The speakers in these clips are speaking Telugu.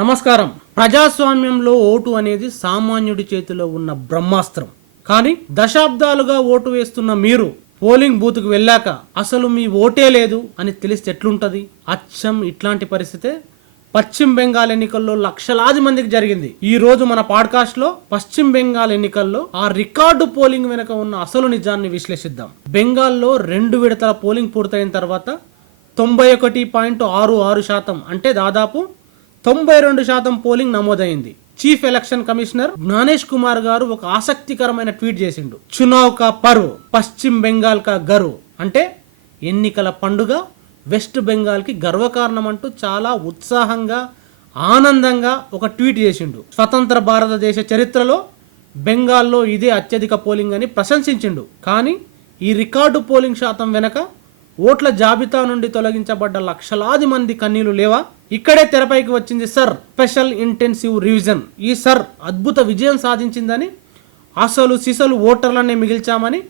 నమస్కారం. ప్రజాస్వామ్యంలో ఓటు అనేది సామాన్యుడి చేతిలో ఉన్న బ్రహ్మాస్త్రం. కానీ దశాబ్దాలుగా ఓటు వేస్తున్న మీరు పోలింగ్ బూత్కు వెళ్ళాక అసలు మీ ఓటే లేదు అని తెలిస్తే ఎట్లుంటది? అచ్చం ఇట్లాంటి పరిస్థితే పశ్చిమ బెంగాల్ ఎన్నికల్లో లక్షలాది మందికి జరిగింది. ఈ రోజు మన పాడ్కాస్ట్ లో పశ్చిమ బెంగాల్ ఎన్నికల్లో ఆ రికార్డు పోలింగ్ వెనుక ఉన్న అసలు నిజాన్ని విశ్లేషిద్దాం. బెంగాల్లో 2 విడతల పోలింగ్ పూర్తయిన తర్వాత 91.66% అంటే దాదాపు 92% పోలింగ్ నమోదైంది. Chief election commissioner Gyanesh Kumar గారు ఒక ఆసక్తికరమైన ట్వీట్ చేసిండు. చునావ్ కా పర్వ్ పశ్చిమ బెంగాల్ కా గర్వ్ అంటే ఎన్నికల పండుగ వెస్ట్ బెంగాల్ కి గర్వకారణం అంటూ చాలా ఉత్సాహంగా ఆనందంగా ఒక ట్వీట్ చేసిండు. స్వతంత్ర భారతదేశ చరిత్రలో బెంగాల్లో ఇదే అత్యధిక పోలింగ్ అని ప్రశంసించిండు. కానీ ఈ రికార్డు పోలింగ్ శాతం వెనక ఓట్ల జాబితా నుండి తొలగించబడ్డ లక్షలాది మంది కన్నీళ్లు లేవా? ఇక్కడే తెరపైకి వచ్చింది సర్ స్పెషల్ ఇంటెన్సివ్ రివిజన్. ఈ సర్ అద్భుత విజయం సాధించిందని, అసలు సిసలు ఓటర్లనే మిగిల్చామని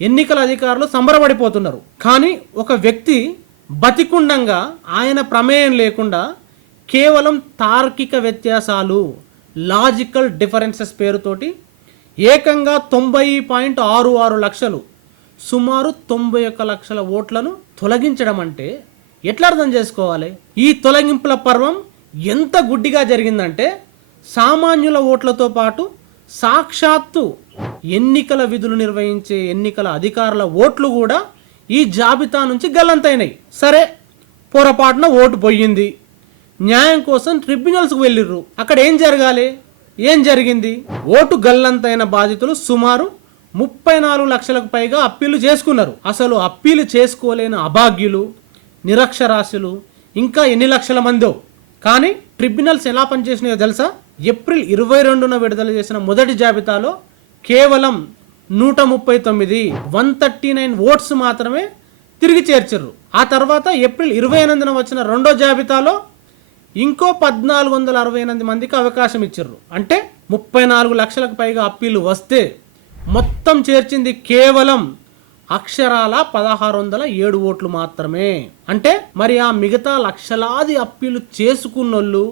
ఎన్నికల అధికారులు సంబరపడిపోతున్నారు. కానీ ఒక వ్యక్తి బతికుండంగా ఆయన ప్రమేయం లేకుండా కేవలం తార్కిక వ్యత్యాసాలు లాజికల్ డిఫరెన్సెస్ పేరుతోటి ఏకంగా 90.66 లక్షలు సుమారు 91 లక్షల ఓట్లను తొలగించడం అంటే ఎట్లా అర్థం చేసుకోవాలి? ఈ తొలగింపుల పర్వం ఎంత గుడ్డిగా జరిగిందంటే సామాన్యుల ఓట్లతో పాటు సాక్షాత్తు ఎన్నికల విధులు నిర్వహించే ఎన్నికల అధికారుల ఓట్లు కూడా ఈ జాబితా నుంచి గల్లంతైనాయి. సరే, పొరపాటున ఓటు పోయింది, న్యాయం కోసం ట్రిబ్యునల్స్కు వెళ్ళిర్రు. అక్కడ ఏం జరగాలి? ఏం జరిగింది? ఓటు గల్లంతైన బాధితులు సుమారు 34 లక్షలకు పైగా అప్పీలు చేసుకున్నారు. అసలు అప్పీలు చేసుకోలేని అభాగ్యులు, నిరక్షరాస్యులు ఇంకా ఎన్ని లక్షల మందో. కానీ ట్రిబ్యునల్స్ ఎలా పనిచేసినాయో తెలుసా? ఏప్రిల్ 22న విడుదల చేసిన మొదటి జాబితాలో కేవలం 139 ఓట్స్ మాత్రమే తిరిగి చేర్చారు. ఆ తర్వాత ఏప్రిల్ 28న వచ్చిన రెండో జాబితాలో ఇంకో 1468 మందికి అవకాశం ఇచ్చారు. అంటే 34 లక్షలకు పైగా అప్పీలు వస్తే మొత్తం చేర్చింది కేవలం అక్షరాల 1607 ఓట్లు మాత్రమే. అంటే మరి ఆ మిగతా లక్షలాది అప్పీలు చేసుకున్నోళ్ళు,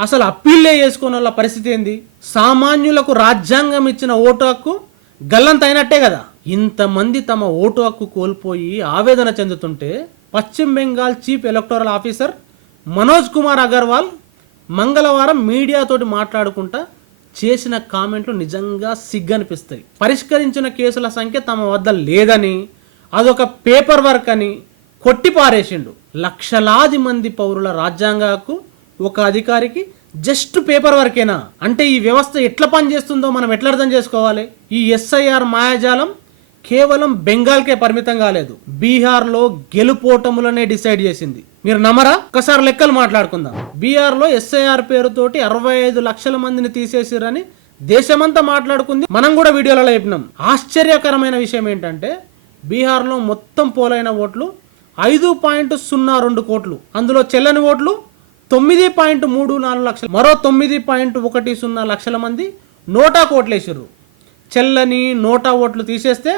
అసలు అప్పీళ్ళే చేసుకున్న వాళ్ళ పరిస్థితి ఏంది? సామాన్యులకు రాజ్యాంగం ఇచ్చిన ఓటు హక్కు గల్లంతైనట్టే కదా. ఇంతమంది తమ ఓటు హక్కు కోల్పోయి ఆవేదన చెందుతుంటే పశ్చిమ Bengal chief electoral officer Manoj Kumar Agarwal మంగళవారం మీడియాతోటి మాట్లాడుకుంటా చేసిన కామెంట్లు నిజంగా సిగ్గనిపిస్తాయి. పరిష్కరించిన కేసుల సంఖ్య తమ వద్ద లేదని, అదొక పేపర్ వర్క్ అని కొట్టిపారేసిండు. లక్షలాది మంది పౌరుల రాజ్యాంగ హక్కు ఒక అధికారికి జస్ట్ పేపర్ వర్కేనా? అంటే ఈ వ్యవస్థ ఎట్లా పనిచేస్తుందో మనం ఎట్లా అర్థం చేసుకోవాలి? ఈ ఎస్ఐఆర్ మాయాజాలం కేవలం బెంగాల్కే పరిమితం కాలేదు, బీహార్లో గెలుపోటములనే డిసైడ్ చేసింది. మీరు నమ్మరా? ఒకసారి లెక్కలు మాట్లాడుకుందాం. బీహార్లో ఎస్ఐఆర్ పేరుతోటి 65 లక్షల మందిని తీసేసిరని దేశమంతా మాట్లాడుకుంది. మనం కూడా వీడియోలలో చెప్పినాం. ఆశ్చర్యకరమైన విషయం ఏంటంటే బీహార్లో మొత్తం పోలైన ఓట్లు 5.02 కోట్లు. అందులో చెల్లని ఓట్లు 9.34 లక్షలు. మరో 9.10 లక్షల మంది నోటా కోట్లేసిర్రు. చెల్లని నోటా ఓట్లు తీసేస్తే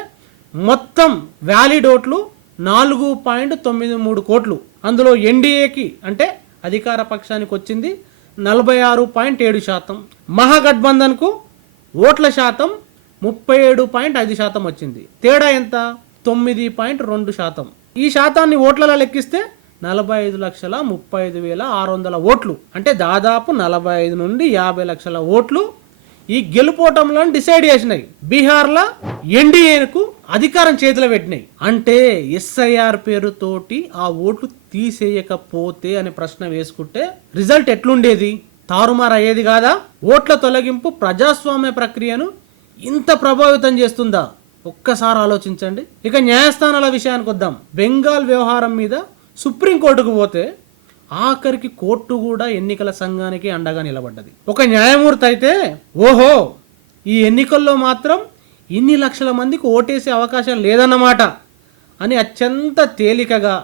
మొత్తం వ్యాలిడ్ ఓట్లు 4.93 కోట్లు. అందులో ఎన్డీఏకి అంటే అధికార పక్షానికి వచ్చింది 46.7%. మహాగఠబంధన్కు ఓట్ల శాతం 37.5% వచ్చింది. తేడా ఎంత? 9.2%. ఈ శాతాన్ని ఓట్లలో లెక్కిస్తే 45,35,600 ఓట్లు. అంటే దాదాపు 45 నుండి 50 లక్షల ఓట్లు ఈ గెలుపోవటంలో డిసైడ్ చేసినాయి. బీహార్లో ఎన్డీఏకు అధికారం చేతిలో పెట్టినాయి. అంటే ఎస్ఐఆర్ పేరుతోటి ఆ ఓట్లు తీసేయకపోతే అని ప్రశ్న వేసుకుంటే రిజల్ట్ ఎట్లుండేది? తారుమారు అయ్యేది కాదా? ఓట్ల తొలగింపు ప్రజాస్వామ్య ప్రక్రియను ఇంత ప్రభావితం చేస్తుందా? ఒక్కసారి ఆలోచించండి. ఇక న్యాయస్థానాల విషయానికి వద్దాం. బెంగాల్ వ్యవహారం మీద సుప్రీంకోర్టుకు పోతే ఆఖరికి కోర్టు కూడా ఎన్నికల సంఘానికి అండగా నిలబడ్డది. ఒక న్యాయమూర్తి అయితే ఓహో, ఈ ఎన్నికల్లో మాత్రం ఇన్ని లక్షల మందికి ఓటేసే అవకాశం లేదన్నమాట అని అత్యంత తేలికగా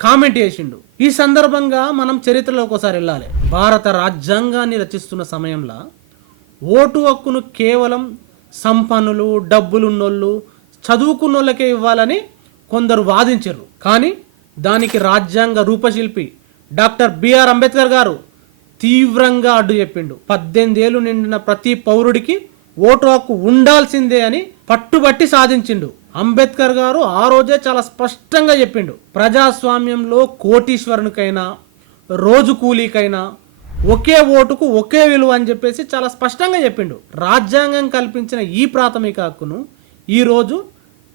కామెంట్ చేసిండు. ఈ సందర్భంగా మనం చరిత్రలోకి ఒకసారి వెళ్ళాలి. భారత రాజ్యాంగాన్ని రచిస్తున్న సమయంలో ఓటు హక్కును కేవలం సంపన్నులు, డబ్బులున్నోళ్ళు, చదువుకున్నోళ్ళకే ఇవ్వాలని కొందరు వాదించారు. కానీ దానికి రాజ్యాంగ రూపశిల్పి డాక్టర్ బిఆర్ అంబేద్కర్ గారు తీవ్రంగా అడ్డు చెప్పిండు. 18 ఏళ్ళు నిండిన ప్రతి పౌరుడికి ఓటు హక్కు ఉండాల్సిందే అని పట్టుబట్టి సాధించిండు. అంబేద్కర్ గారు ఆ రోజే చాలా స్పష్టంగా చెప్పిండు, ప్రజాస్వామ్యంలో కోటీశ్వరునికైనా రోజు కూలీకైనా ఒకే ఓటుకు ఒకే విలువ అని చెప్పేసి చాలా స్పష్టంగా చెప్పిండు. రాజ్యాంగం కల్పించిన ఈ ప్రాథమిక హక్కును ఈరోజు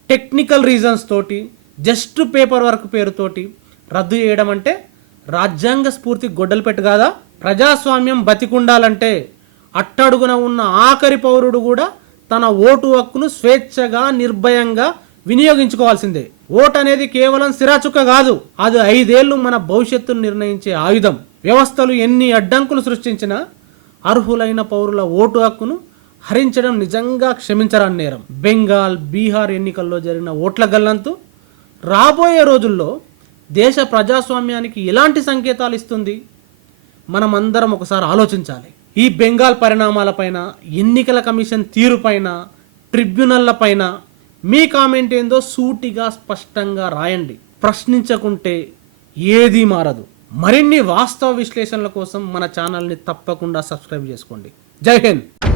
టెక్నికల్ రీజన్స్ తోటి, జస్ట్ పేపర్ వర్క్ పేరుతోటి రద్దు చేయడం అంటే రాజ్యాంగ స్ఫూర్తి గొడ్డలు పెట్టు కాదా? ప్రజాస్వామ్యం బతికుండాలంటే అట్టడుగున ఉన్న ఆఖరి పౌరుడు కూడా తన ఓటు హక్కును స్వేచ్ఛగా నిర్భయంగా వినియోగించుకోవాల్సిందే. ఓటు అనేది కేవలం సిరాచుక్క కాదు, అది 5 ఏళ్ళు మన భవిష్యత్తును నిర్ణయించే ఆయుధం. వ్యవస్థలు ఎన్ని అడ్డంకులు సృష్టించినా అర్హులైన పౌరుల ఓటు హక్కును హరించడం నిజంగా క్షమించరాని నేరం. బెంగాల్, బీహార్ ఎన్నికల్లో జరిగిన ఓట్ల గల్లంతు రాబోయే రోజుల్లో దేశ ప్రజాస్వామ్యానికి ఎలాంటి సంకేతాలు ఇస్తుంది? మనమందరం ఒకసారి ఆలోచించాలి. ఈ బెంగాల్ పరిణామాలపైన, ఎన్నికల కమిషన్ తీరుపైన, ట్రిబ్యునల్లపైన మీ కామెంట్ ఏందో సూటిగా స్పష్టంగా రాయండి. ప్రశ్నించకుంటే ఏదీ మారదు. మరిన్ని వాస్తవ విశ్లేషణల కోసం మన ఛానల్ని తప్పకుండా సబ్స్క్రైబ్ చేసుకోండి. జై హింద్.